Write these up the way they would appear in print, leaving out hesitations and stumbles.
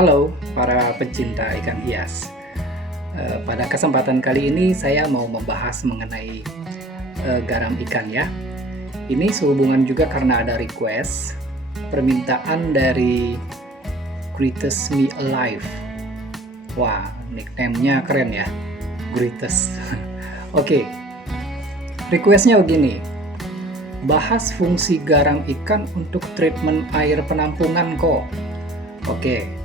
Halo para pecinta ikan hias. Pada kesempatan kali ini saya mau membahas mengenai garam ikan ya. Ini sehubungan juga karena ada request permintaan dari Greatest Me Alive. Wah, nickname-nya keren ya, Greatest. Oke, requestnya begini. Bahas fungsi garam ikan untuk treatment air penampungan kok. Oke.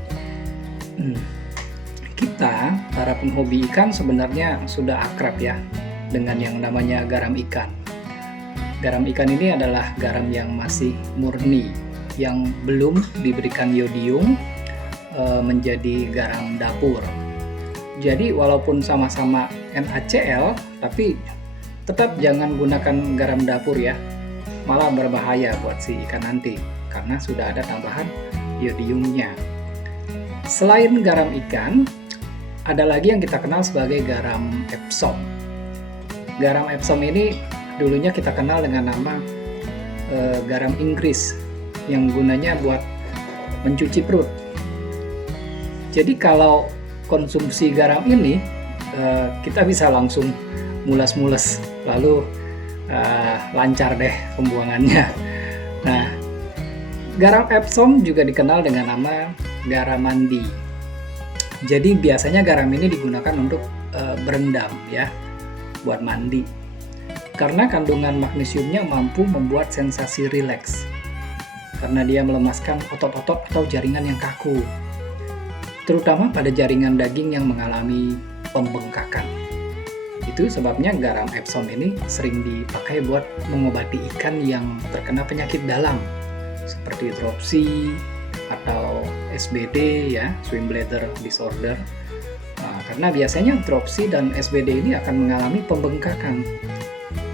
Kita, para penghobi ikan sebenarnya sudah akrab ya dengan yang namanya garam ikan. Garam ikan ini adalah garam yang masih murni, yang belum diberikan iodium menjadi garam dapur. Jadi walaupun sama-sama NaCl, tapi tetap jangan gunakan garam dapur ya. Malah berbahaya buat si ikan nanti, karena sudah ada tambahan iodiumnya. Selain garam ikan, ada lagi yang kita kenal sebagai garam Epsom. Garam Epsom ini dulunya kita kenal dengan nama garam Inggris yang gunanya buat mencuci perut. Jadi kalau konsumsi garam ini kita bisa langsung mules-mules, lalu lancar deh pembuangannya. Nah, garam Epsom juga dikenal dengan nama garam mandi. Jadi biasanya garam ini digunakan untuk berendam ya, buat mandi. Karena kandungan magnesiumnya mampu membuat sensasi rileks. Karena dia melemaskan otot-otot atau jaringan yang kaku. Terutama pada jaringan daging yang mengalami pembengkakan. Itu sebabnya garam Epsom ini sering dipakai buat mengobati ikan yang terkena penyakit dalam seperti dropsy atau SBD ya, swim bladder disorder. Nah, karena biasanya dropsy dan SBD ini akan mengalami pembengkakan.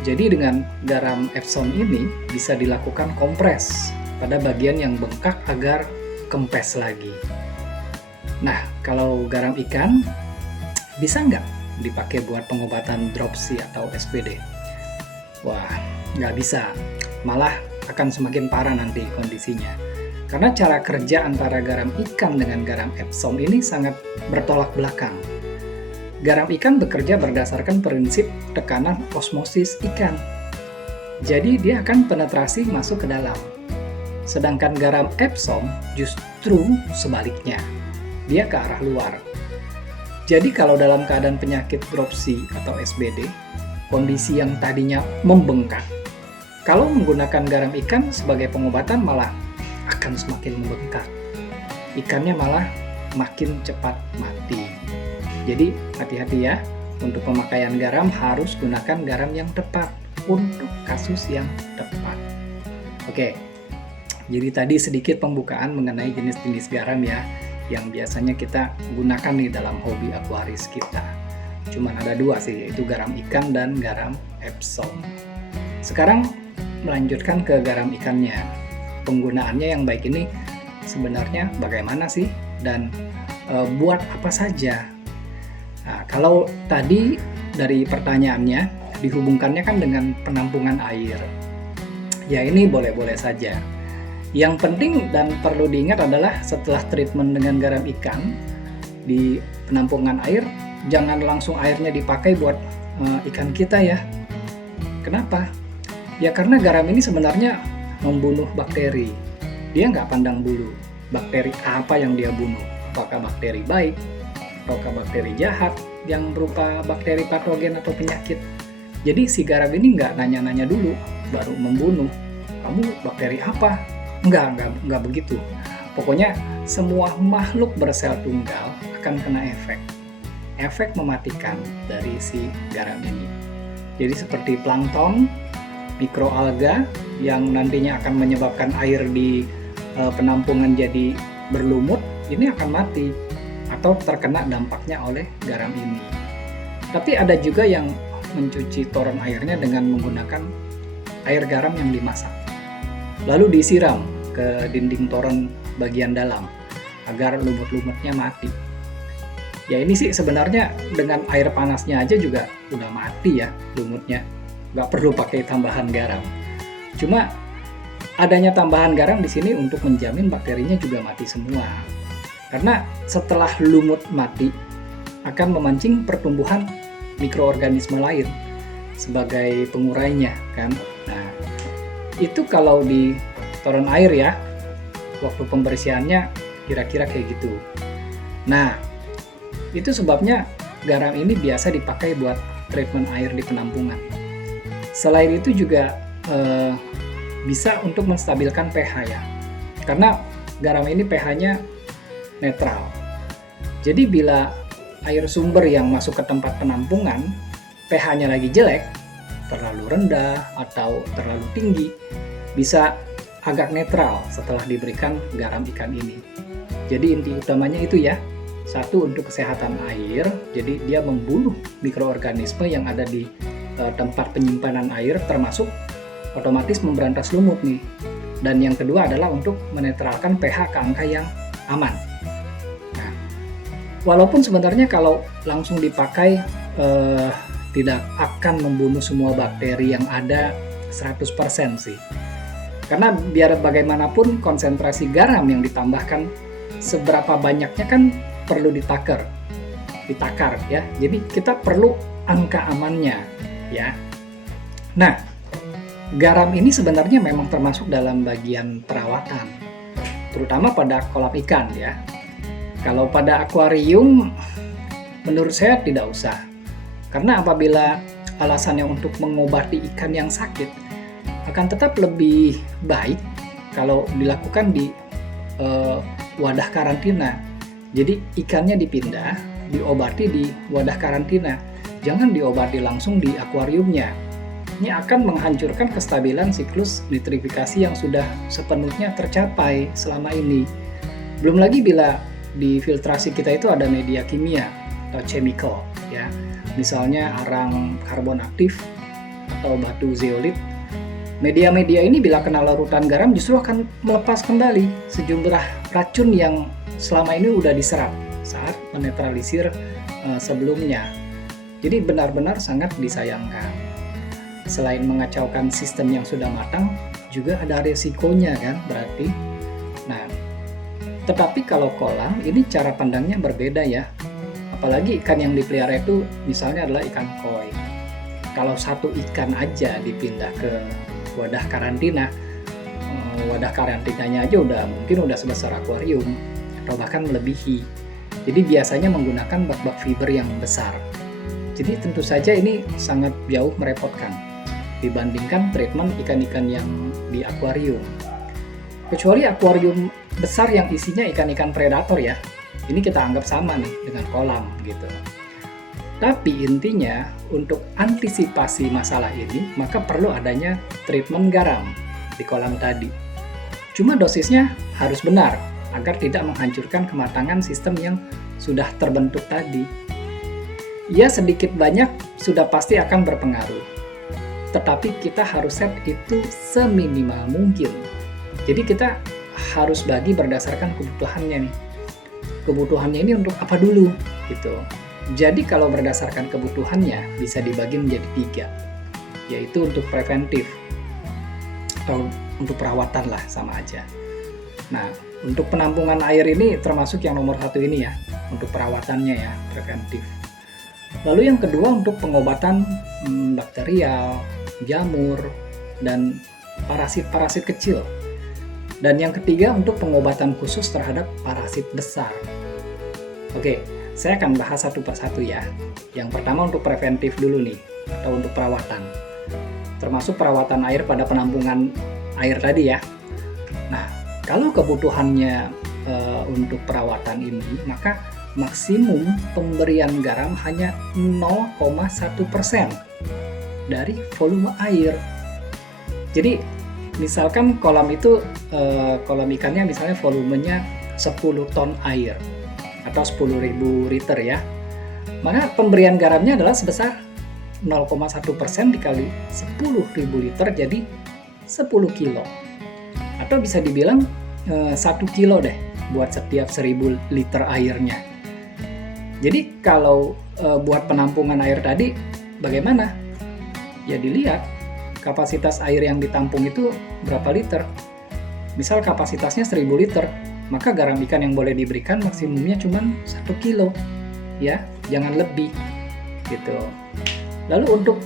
Jadi dengan garam Epsom ini bisa dilakukan kompres pada bagian yang bengkak agar kempes lagi. Nah, kalau garam ikan bisa nggak dipakai buat pengobatan dropsy atau SBD? Wah, nggak bisa. Malah akan semakin parah nanti kondisinya. Karena cara kerja antara garam ikan dengan garam Epsom ini sangat bertolak belakang. Garam ikan bekerja berdasarkan prinsip tekanan osmosis ikan. Jadi dia akan penetrasi masuk ke dalam. Sedangkan garam Epsom justru sebaliknya. Dia ke arah luar. Jadi kalau dalam keadaan penyakit dropsy atau SBD, kondisi yang tadinya membengkak, kalau menggunakan garam ikan sebagai pengobatan malah akan semakin membengkak. Ikannya malah makin cepat mati. Jadi hati-hati ya, untuk pemakaian garam harus gunakan garam yang tepat untuk kasus yang tepat. Oke, jadi tadi sedikit pembukaan mengenai jenis-jenis garam ya, yang biasanya kita gunakan nih dalam hobi akuaris kita. Cuman ada dua sih, yaitu garam ikan dan garam Epsom. Sekarang melanjutkan ke garam ikannya. Penggunaannya yang baik ini sebenarnya bagaimana sih, dan buat apa saja? Nah, kalau tadi dari pertanyaannya dihubungkannya kan dengan penampungan air. Ya ini boleh-boleh saja. Yang penting dan perlu diingat adalah setelah treatment dengan garam ikan di penampungan air, jangan langsung airnya dipakai buat ikan kita ya. Kenapa? Ya karena garam ini sebenarnya membunuh bakteri. Dia nggak pandang bulu bakteri apa yang dia bunuh, apakah bakteri baik ataukah bakteri jahat yang berupa bakteri patogen atau penyakit. Jadi si garam ini nggak nanya-nanya dulu baru membunuh. Kamu bakteri apa? Nggak begitu. Pokoknya semua makhluk bersel tunggal akan kena efek mematikan dari si garam ini. Jadi seperti plankton, mikroalga yang nantinya akan menyebabkan air di penampungan jadi berlumut, ini akan mati atau terkena dampaknya oleh garam ini. Tapi ada juga yang mencuci toren airnya dengan menggunakan air garam yang dimasak, lalu disiram ke dinding toren bagian dalam agar lumut-lumutnya mati. Ya ini sih sebenarnya dengan air panasnya aja juga udah mati ya lumutnya, nggak perlu pakai tambahan garam. Cuma adanya tambahan garam di sini untuk menjamin bakterinya juga mati semua. Karena setelah lumut mati akan memancing pertumbuhan mikroorganisme lain sebagai pengurainya kan. Nah, itu kalau di toren air ya, waktu pembersihannya kira-kira kayak gitu. Nah, itu sebabnya garam ini biasa dipakai buat treatment air di penampungan. Selain itu juga bisa untuk menstabilkan pH ya, karena garam ini pH-nya netral. Jadi bila air sumber yang masuk ke tempat penampungan pH-nya lagi jelek, terlalu rendah atau terlalu tinggi, bisa agak netral setelah diberikan garam ikan ini. Jadi inti utamanya itu ya, satu untuk kesehatan air, jadi dia membunuh mikroorganisme yang ada di tempat penyimpanan air, termasuk otomatis memberantas lumut nih. Dan yang kedua adalah untuk menetralkan pH ke angka yang aman. Nah, walaupun sebenarnya kalau langsung dipakai tidak akan membunuh semua bakteri yang ada 100% sih. Karena biar bagaimanapun konsentrasi garam yang ditambahkan seberapa banyaknya kan perlu ditakar ya. Jadi kita perlu angka amannya ya. Nah, garam ini sebenarnya memang termasuk dalam bagian perawatan, terutama pada kolam ikan ya. Kalau pada akuarium menurut saya tidak usah. Karena apabila alasannya untuk mengobati ikan yang sakit, akan tetap lebih baik kalau dilakukan di wadah karantina. Jadi ikannya dipindah, diobati di wadah karantina. Jangan diobati langsung di akuariumnya. Ini akan menghancurkan kestabilan siklus nitrifikasi yang sudah sepenuhnya tercapai selama ini. Belum lagi bila di filtrasi kita itu ada media kimia atau chemical ya. Misalnya arang karbon aktif atau batu zeolit. Media-media ini bila kena larutan garam justru akan melepas kembali sejumlah racun yang selama ini udah diserap saat menetralisir sebelumnya. Jadi benar-benar sangat disayangkan. Selain mengacaukan sistem yang sudah matang, juga ada resikonya kan berarti. Nah, tetapi kalau kolam ini cara pandangnya berbeda ya. Apalagi ikan yang dipelihara itu misalnya adalah ikan koi. Kalau satu ikan aja dipindah ke wadah karantina, wadah karantinanya aja mungkin udah sebesar akuarium atau bahkan melebihi. Jadi biasanya menggunakan bak-bak fiber yang besar. Jadi tentu saja ini sangat jauh merepotkan dibandingkan treatment ikan-ikan yang di akuarium. Kecuali akuarium besar yang isinya ikan-ikan predator ya. Ini kita anggap sama nih dengan kolam gitu. Tapi intinya untuk antisipasi masalah ini maka perlu adanya treatment garam di kolam tadi. Cuma dosisnya harus benar agar tidak menghancurkan kematangan sistem yang sudah terbentuk tadi. Ya sedikit banyak sudah pasti akan berpengaruh. Tetapi kita harus set itu seminimal mungkin. Jadi kita harus bagi berdasarkan kebutuhannya nih. Kebutuhannya ini untuk apa dulu gitu. Jadi kalau berdasarkan kebutuhannya bisa dibagi menjadi 3, yaitu untuk preventif atau untuk perawatan lah sama aja. Nah, untuk penampungan air ini termasuk yang nomor 1 ini ya, untuk perawatannya ya, preventif. Lalu yang kedua untuk pengobatan bakterial, jamur, dan parasit-parasit kecil. Dan yang ketiga untuk pengobatan khusus terhadap parasit besar. Oke, saya akan bahas satu persatu ya. Yang pertama untuk preventif dulu nih, atau untuk perawatan. Termasuk perawatan air pada penampungan air tadi ya. Nah, kalau kebutuhannya untuk perawatan ini, maka maksimum pemberian garam hanya 0,1% dari volume air. Jadi misalkan kolam itu kolam ikannya misalnya volumenya 10 ton air atau 10.000 liter ya, maka pemberian garamnya adalah sebesar 0,1% dikali 10.000 liter jadi 10 kilo, atau bisa dibilang 1 kilo deh buat setiap 1.000 liter airnya. Jadi kalau buat penampungan air tadi bagaimana? Ya dilihat kapasitas air yang ditampung itu berapa liter. Misal kapasitasnya 1.000 liter, maka garam ikan yang boleh diberikan maksimumnya cuma 1 kilo, ya, jangan lebih, gitu. Lalu untuk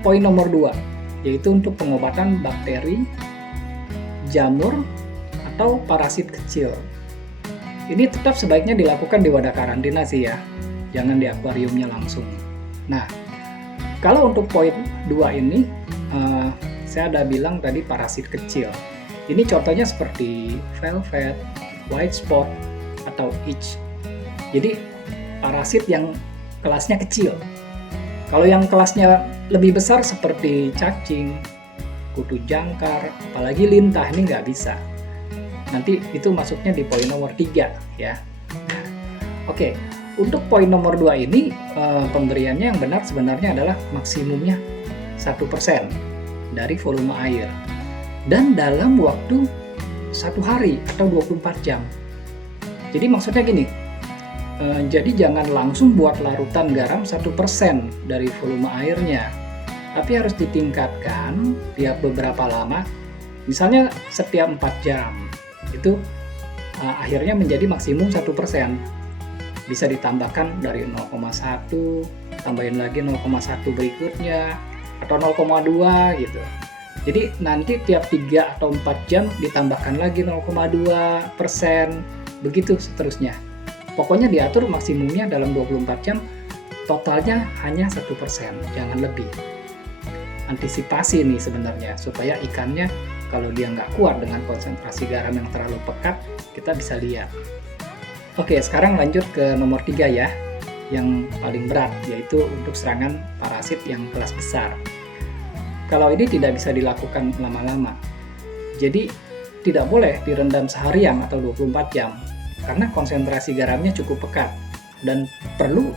poin nomor 2, yaitu untuk pengobatan bakteri, jamur, atau parasit kecil. Ini tetap sebaiknya dilakukan di wadah karantina sih ya, jangan di akuariumnya langsung. Nah, kalau untuk poin 2 ini, saya ada bilang tadi parasit kecil. Ini contohnya seperti velvet, white spot, atau itch. Jadi parasit yang kelasnya kecil. Kalau yang kelasnya lebih besar seperti cacing, kutu jangkar, apalagi lintah, ini nggak bisa. Nanti itu masuknya di poin nomor 3 ya. Oke, untuk poin nomor 2 ini pemberiannya yang benar sebenarnya adalah maksimumnya 1% dari volume air. Dan dalam waktu 1 hari atau 24 jam. Jadi maksudnya gini, jadi jangan langsung buat larutan garam 1% dari volume airnya, tapi harus ditingkatkan tiap beberapa lama, misalnya setiap 4 jam, itu akhirnya menjadi maksimum 1%. Bisa ditambahkan dari 0,1, tambahin lagi 0,1 berikutnya, atau 0,2 gitu. Jadi nanti tiap 3 atau 4 jam ditambahkan lagi 0,2%, begitu seterusnya. Pokoknya diatur maksimumnya dalam 24 jam, totalnya hanya 1%, jangan lebih. Antisipasi nih sebenarnya, supaya ikannya kalau dia nggak kuat dengan konsentrasi garam yang terlalu pekat, kita bisa lihat. Oke, sekarang lanjut ke nomor 3 ya, yang paling berat, yaitu untuk serangan parasit yang kelas besar. Kalau ini tidak bisa dilakukan lama-lama, jadi tidak boleh direndam seharian atau 24 jam, karena konsentrasi garamnya cukup pekat dan perlu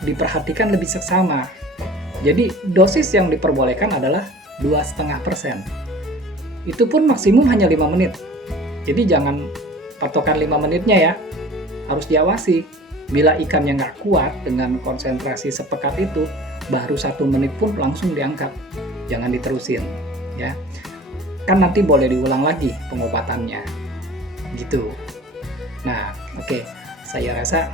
diperhatikan lebih seksama. Jadi dosis yang diperbolehkan adalah 2,5%. Itu pun maksimum hanya 5 menit. Jadi jangan patokan 5 menitnya ya, harus diawasi. Bila ikannya nggak kuat dengan konsentrasi sepekat itu, baru 1 menit pun langsung diangkat. Jangan diterusin ya, kan nanti boleh diulang lagi pengobatannya gitu. Nah oke, saya rasa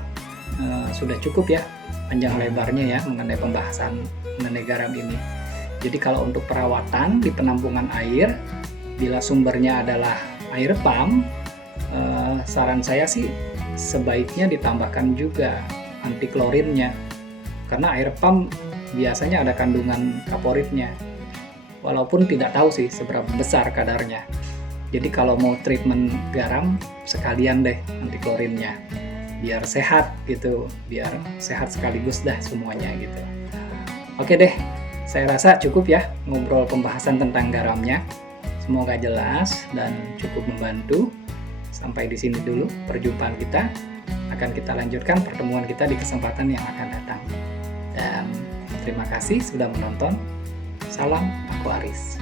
sudah cukup ya panjang lebarnya ya mengenai pembahasan mengenai garam ini. Jadi kalau untuk perawatan di penampungan air, bila sumbernya adalah air pump, saran saya sih sebaiknya ditambahkan juga antiklorinnya, karena air pump biasanya ada kandungan kaporitnya. Walaupun tidak tahu sih seberapa besar kadarnya. Jadi kalau mau treatment garam, sekalian deh antiklorinnya. Biar sehat gitu, biar sehat sekaligus dah semuanya gitu. Oke deh, saya rasa cukup ya ngobrol pembahasan tentang garamnya. Semoga jelas dan cukup membantu. Sampai di sini dulu perjumpaan kita. Akan kita lanjutkan pertemuan kita di kesempatan yang akan datang. Dan terima kasih sudah menonton. Salam Aquaris.